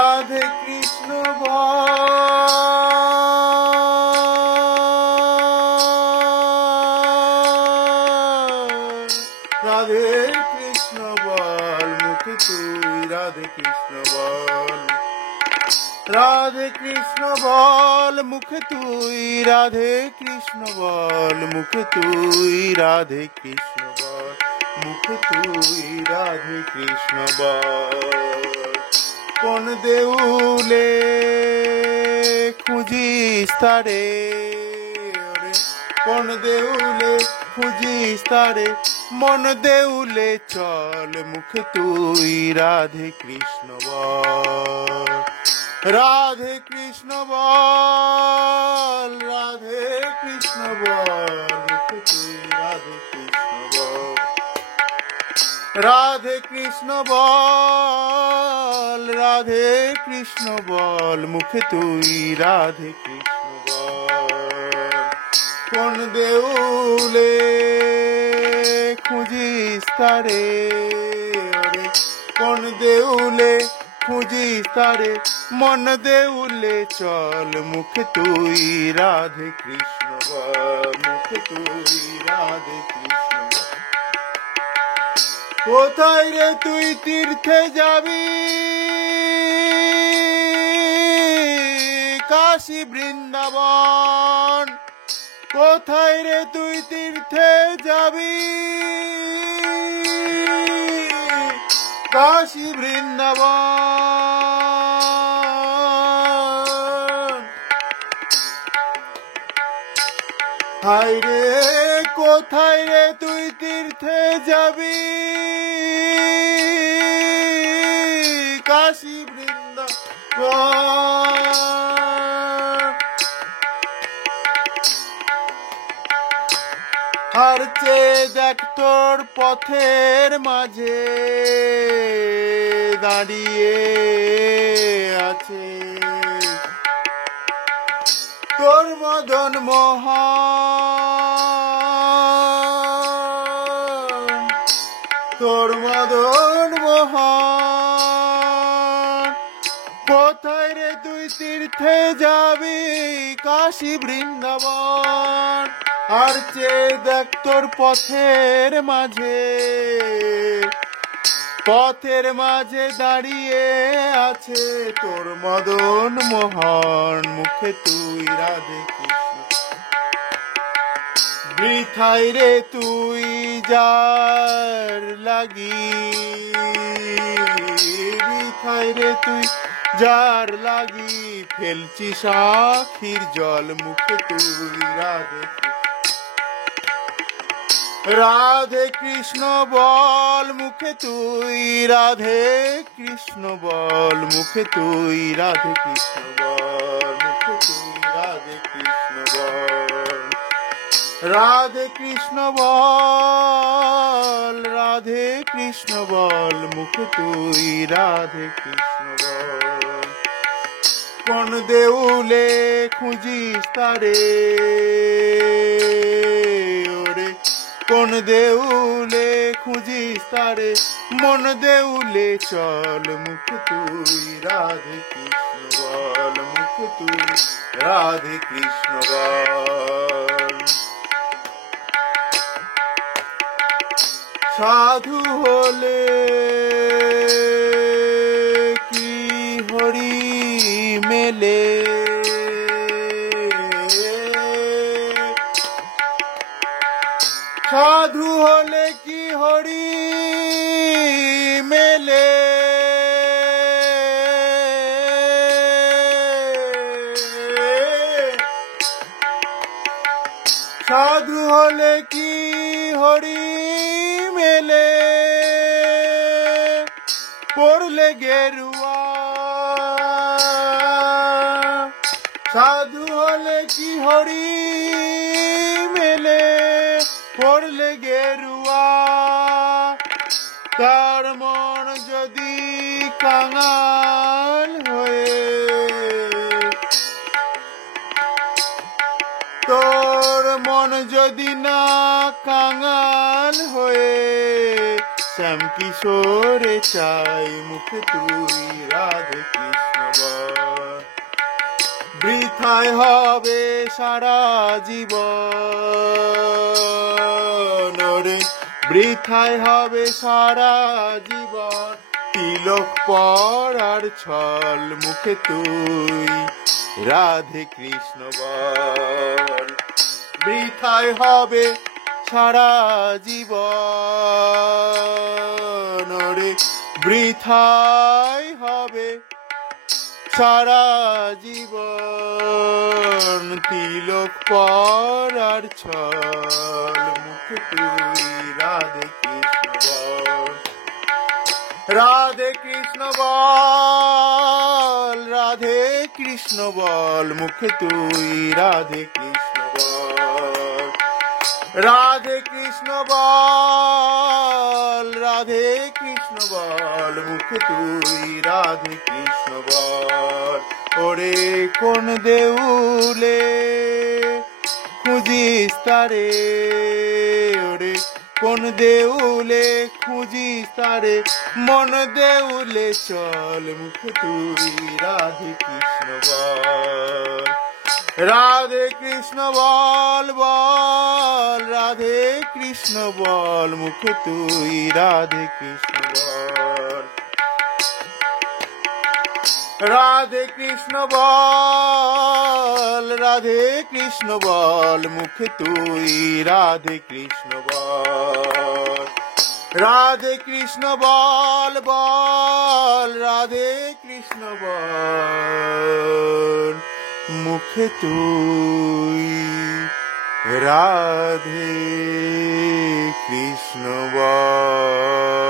রাধে কৃষ্ণ রাধে কৃষ্ণ বল মুখে তুই রাধে কৃষ্ণ বল রাধে কৃষ্ণ বল মুখে তুই রাধে কৃষ্ণ বল মুখে তুই রাধে কৃষ্ণ বল মুখে তুই রাধে কৃষ্ণ বল কোন দেউলে খুঁজিস তারে কোন দেউলে খুঁজিস তারে মন দেউলে চল মুখে তুই রাধে কৃষ্ণ বল রাধে কৃষ্ণ বল রাধে কৃষ্ণ বল মুখে তুই রাধে কৃষ্ণ বল রাধে কৃষ্ণ বল রাধে কৃষ্ণ বল মুখে তুই রাধে কৃষ্ণ বল কোন দেউলে খুঁজিস তারে কোন দেউলে খুঁজিস তারে মন দেউলে চল মুখে তুই রাধে কৃষ্ণ বল মুখে তুই রাধে কৃষ্ণ বল কোথায় রে তুই তীর্থে যাবি কাশী বৃন্দাবন কোথায় রে তুই তীর্থে যাবি কাশী বৃন্দাবন হায় রে কোথায় রে তুই তীর্থে যাবি কাশী বৃন্দাবন আর চেয়ে দেখ তোর পথের মাঝে দাঁড়িয়ে আছে তোর মদন মোহন তোর মদন মোহন কোথায় রে তুই তীর্থে যাবি কাশী বৃন্দাবন আর চেয়ে দেখ তোর পথের মাঝে দাঁড়িয়ে আছে তোর মদন মোহন মুখে তুই রাধে কৃষ্ণ বৃথায় রে তুই যার লাগি বৃথায় রে তুই যার লাগি ফেলছিস আখির জল মুখে তুই রাধে রাধে কৃষ্ণ বল মুখে তুই রাধে কৃষ্ণ বল মুখে তুই রাধে কৃষ্ণ বল মুখে তুই রাধে কৃষ্ণ বল রাধে কৃষ্ণ বল রাধে কৃষ্ণ বল মুখে তুই রাধে কৃষ্ণ বল কোন দেউলে খুঁজিস তারে কোন দেউলে খুঁজিস তারে মন দেউলে চল মুখে তুই রাধে কৃষ্ণ বল মুখে তুই রাধে কৃষ্ণ বল সাধু হলে কি হরি মেলে সাধু হলে কি হরি মেলে সাধু হলে কি হরি মেলে পড়লে গেরুয়া সাধু হলে কি হরি মেলে পড়লে গেরুয়া তার মন যদি কাঙাল হয়ে তোর মন যদি না কাঙাল হয়ে শ্যাম কিশোরে চাই মুখে তুই রাধে কৃষ্ণ বৃথায় হবে সারা জীবন, ওরে বৃথায় হবে সারা জীবন, তিলক পরার ছল মুখে তুই রাধে কৃষ্ণ বল। বৃথায় হবে সারা জীবন, ওরে বৃথায় হবে সারা জীবন, তিলক পরার ছল মুখে তুই রাধে কৃষ্ণ বল। রাধে কৃষ্ণ বল, রাধে কৃষ্ণ বল, মুখে তুই রাধে কৃষ্ণ বল। রাধে কৃষ্ণ বল, রাধে কৃষ্ণ বল, মুখে তুই রাধে কৃষ্ণ বল। ওরে কোন দেউলে খুঁজিস তারে, ওরে কোন দেউলে খুঁজিস তারে, মন দেউলে চল, মুখে তুই রাধে কৃষ্ণ বল। রাধে কৃষ্ণ বল বল, রাধে কৃষ্ণ বল, মুখে তুই রাধে কৃষ্ণ বল। রাধে কৃষ্ণ বল, রাধে কৃষ্ণ বল, মুখে তুই রাধে কৃষ্ণ বল। রাধে কৃষ্ণ বল বল, রাধে কৃষ্ণ বল, মুখে তুই রাধে কৃষ্ণ বল।